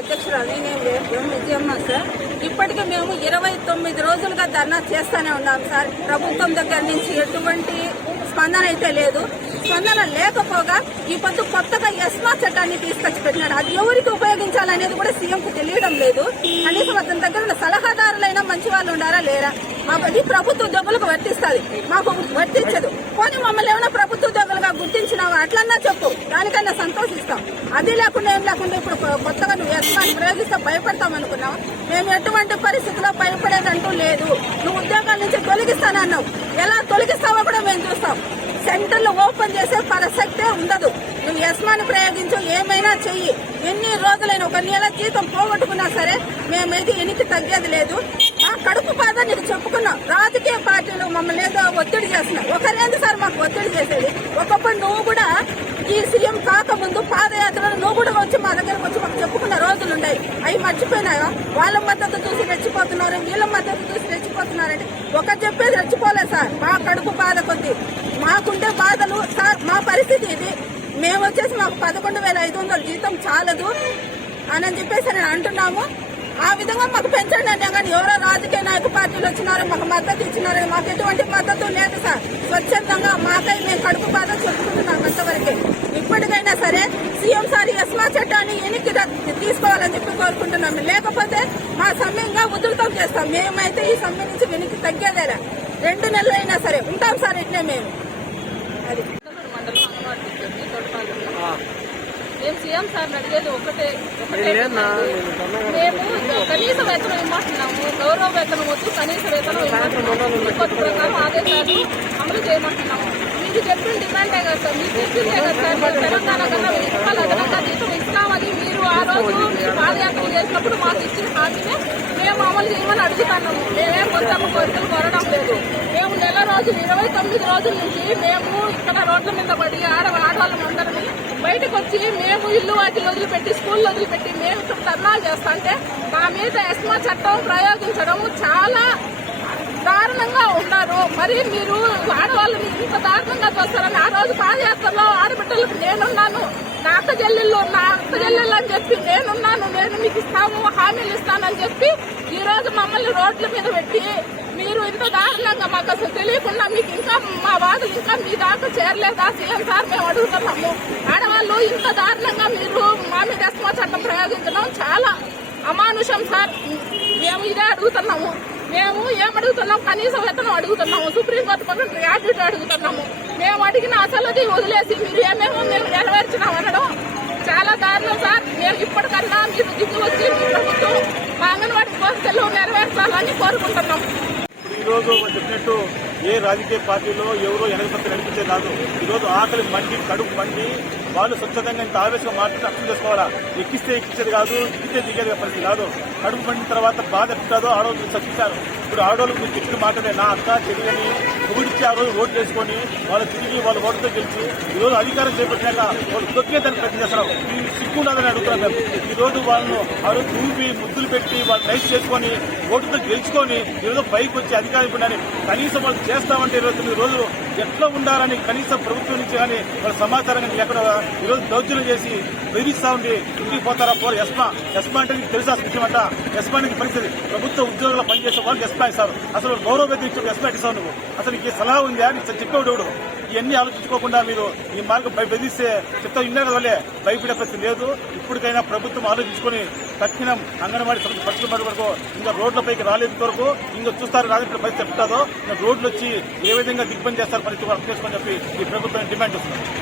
అధ్యక్షురాలు నేను లేదు విజయమ్మ సార్. ఇప్పటికీ మేము ఇరవై తొమ్మిది రోజులుగా ధర్నా చేస్తూనే ఉన్నాం సార్. ప్రభుత్వం దగ్గర నుంచి ఎటువంటి స్పందన అయితే లేదు. స్పందన లేకపోగా ఈ పొద్దు కొత్తగా ఎస్మా చట్టాన్ని తీసుకొచ్చి పెట్టినాడు. అది ఎవరికి ఉపయోగించాలనేది కూడా సీఎం కు తెలియడం లేదు. కనీసం అతని దగ్గర ఉన్న సలహాదారులైనా మంచి వాళ్ళు ఉండారా లేరా? అది ప్రభుత్వ ఉద్యోగులకు వర్తిస్తుంది. మాకు వర్తించదు. పోనీ మమ్మల్ని ఏమైనా ప్రభుత్వ ఉద్యోగులుగా గుర్తించినావు అట్లన్నా చెప్పు. దానికన్నా సంతోషిస్తాం. అది లేకుండా ఏం లేకుండా ఇప్పుడు కొత్తగా నువ్వు యజమాని ప్రయోగిస్తే భయపడతాం అనుకున్నావు? మేము ఎటువంటి పరిస్థితుల్లో భయపడేదంటూ లేదు. నువ్వు ఉద్యోగాల నుంచి తొలగిస్తానన్నావు. ఎలా తొలగిస్తావో కూడా మేము చూస్తాం. సెంటర్లు ఓపెన్ చేసే ప్రసక్తే ఉండదు. నువ్వు యస్మాని ప్రయోగించు ఏమైనా చెయ్యి. ఎన్ని రోజులైనా ఒక నెల జీతం పోగొట్టుకున్నా సరే మేమైతే ఎనికి తగ్గేది లేదు. ఆ కడుపు బాధ నీకు చెప్పుకున్నాం. రాజకీయ పార్టీలు మమ్మల్ని ఏదో ఒత్తిడి చేస్తున్నాయి. ఒకరేంది సార్ మాకు ఒత్తిడి చేసేది? నువ్వు కూడా ఈ సీఎం కాకముందు పాదయాత్రలో నువ్వు కూడా వచ్చి మా దగ్గరకు వచ్చి మాకు చెప్పుకున్న రోజులు ఉన్నాయి అవి మర్చిపోయినాయా వాళ్ళ మద్దతు చూసి రెచ్చిపోతున్నారు వీళ్ళ మద్దతు చూసి రెచ్చిపోతున్నారంటే ఒక చెప్పేది రెచ్చిపోలేదు సార్. మా కడుపు బాధ కొద్ది మాకుండే బాధలు సార్ మా పరిస్థితి ఇది. మేము వచ్చేసి మాకు పదకొండు వేల ఐదు వందల జీతం చాలదు అని చెప్పేసి నేను అంటున్నాము. ఆ విధంగా మాకు పెంచండి అన్నా కానీ ఎవరో రాజకీయ నాయక పార్టీలు వచ్చినారో మాకు మద్దతు ఇచ్చినారో. మాకు ఎటువంటి మద్దతు లేదు సార్. స్వచ్ఛందంగా మాకై మేము కడుపు బాధ చెప్పుకుంటున్నాం అంతవరకే. ఇప్పటికైనా సరే సీఎం సార్ ఎస్మా చట్టాన్ని వెనక్కి తీసుకోవాలని చెప్పి కోరుకుంటున్నాము లేకపోతే మా సమయంగా ఉధృతం చేస్తాం. మేమైతే ఈ సమ్మె నుంచి వెనక్కి తగ్గేదేరా రెండు నెలలు అయినా సరే ఉంటాం సార్ ఇట్లే మేము. అది మండలం అంగన్వాడీ టీచర్ని తోటపాలెంలో. మేము సీఎం సార్ అడిగేది ఒకటే మేము కనీస వేతనం ఇమ్మంటున్నాము గౌరవ వేతనం వద్దు కనీస వేతనం ఇమ్మంటున్నాము ప్రకారం ఆదేశాలు అమలు చేయమంటున్నాము. మీకు చెప్పిన డిమాండే కదా సార్? మీకు చెప్పిందే కదా సార్? తెలంగాణ కన్నా వెయ్యి రూపాయలు అదనంగా జీతం ఇస్తామని మీరు ఆ రోజు మీరు పాదయాత్ర చేసినప్పుడు మాకు ఇచ్చిన హామీనే మేము అమలు చేయమని అడుగుతున్నాము. మేమేం కొత్త కోరికలు కోరడం లేదు. మేము నెల రోజులు ఇరవై తొమ్మిది రోజుల నుంచి మేము ఇక్కడ రోడ్ల మీద పడి ఆడ ఆడవాళ్ళం అందరినీ బయటకు వచ్చి మేము ఇల్లు వాటిని వదిలిపెట్టి స్కూల్ వదిలిపెట్టి మేము ఇక్కడ ధర్నాలు చేస్తా అంటే మా మీద ఎస్మా చట్టం ప్రయోగించడం చాలా దారుణంగా ఉన్నారు. మరి మీరు ఆడవాళ్ళని ఇంత దారుణంగా చూస్తారని ఆ రోజు పాదయాత్రలో ఆడబిడ్డలకు నేనున్నాను. నా అక్క చెల్లెళ్ళు నా అక్క చెల్లెళ్ళు అని చెప్పి నేనున్నాను. నేను మీకు ఇస్తాము హామీలు ఇస్తానని చెప్పి ఈ రోజు మమ్మల్ని రోడ్ల మీద పెట్టి మీరు ఇంత దారుణంగా మాకు అసలు తెలియకుండా మీకు ఇంకా మా బాధలు ఇంకా మీ దాకా చేరలేదా? సీఎం సార్ మేము అడుగుతున్నాము. ఆడవాళ్ళు ఇంత దారుణంగా మీరు మా మీద ఎస్మా చట్టం ప్రయోగించడం చాలా అమానుషం సార్. మేము ఇదే అడుగుతున్నాము. మేము ఏం అడుగుతున్నాం? కనీస వేతనం అడుగుతున్నాము. సుప్రీంకోర్టు పక్కన గ్రాడ్యుయేట్ అడుగుతున్నాము. మేము అడిగిన అసలుది వదిలేసి మీరు ఏమేమో మేము నెరవేర్చినాం అనడం చాలా దారుణం సార్. మేము ఇప్పటికన్నా మీరు దిగి వచ్చి మీ ప్రభుత్వం మా అంగన్వాడీ కోరికలు నెరవేర్చాలని కోరుకుంటున్నాం. ఈరోజు చెప్పినట్టు ఏ రాజకీయ పార్టీలో ఎవరో ఎనగపత్ర నడిపించే కాదు ఈరోజు ఆకలి మండి కడుపు మండి వాళ్ళు స్వచ్ఛతంగా ఇంత ఆవేశంగా మాట్లాడి అర్థం చేసుకోవాలా? ఎక్కిస్తే ఎక్కించేది కాదు దిగితే దిగేది పరిస్థితి కాదు. కడుపు మండిన తర్వాత బాధ ఎట్టుందో ఆడవాళ్ళు చచ్చిస్తారు ఇప్పుడు ఆడవాళ్ళు మీరు చెప్పిన మాట్లాడే నా అక్క చెల్లిని పొగిడిచ్చి ఆ రోజు ఓట్లు వేసుకొని వాళ్ళు తిరిగి వాళ్ళ ఓటుతో గెలిచి ఈరోజు అధికారం చేపట్టాక వాళ్ళు తొక్కేదానికి ప్రయత్నం చేస్తారు. ఈ సిగ్గుండదని అడుగుతున్నాం మేము. ఈరోజు రోజు వాళ్ళను ఆ రోజు ఊపి ముద్దులు పెట్టి వాళ్ళు నైట్ చేసుకొని ఓటుతో గెలుచుకొని ఈ రోజు పైకి వచ్చి అధికారం ఇవ్వడానికి కనీసం వాళ్ళు చేస్తామంటే ఇరవై తొమ్మిది రోజులు ఎట్లా ఉండాలని కనీసం ప్రభుత్వం నుంచి కానీ వాళ్ళ సమాచారం కానీ ఎక్కడ ఈ రోజు దౌర్జన్యం చేసి బెదిరిస్తా ఉండి ఇంటికి పోతారా? పోరు ఎస్మా ఎస్మా అంటే నీకు తెలుసా విషయం అంట ఎస్మా నీకు పరిస్థితి. ప్రభుత్వ ఉద్యోగులు పనిచేసే వాళ్ళు ఎస్మా ఇస్తారు. అసలు గౌరవ బెదిరించు ఎస్మా ఇస్తావు నువ్వు. అసలు మీకు ఈ సలహా ఉందా నీకు చెప్పేవాడు ఇవన్నీ ఆలోచించుకోకుండా మీరు ఈ మార్గం భయ- బెదిరిస్తే చెప్తా ఇన్నారు వల్లే భయపడే పరిస్థితి లేదు. ఇప్పటికైనా ప్రభుత్వం ఆలోచించుకొని తక్షణం అంగన్వాడీ సంస్థ పరిస్థితుల వరకు ఇంకా రోడ్లపైకి రాలేదు వరకు ఇంకా చూస్తారు రాజకీయ పరిస్థితి ఎట్టుందో ఇంకా రోడ్లు వచ్చి ఏ విధంగా దిగ్బంధం చేస్తారు పరిస్థితి అర్థం చేసుకోని చెప్పి ఈ ప్రభుత్వం డిమాండ్ చేస్తున్నారు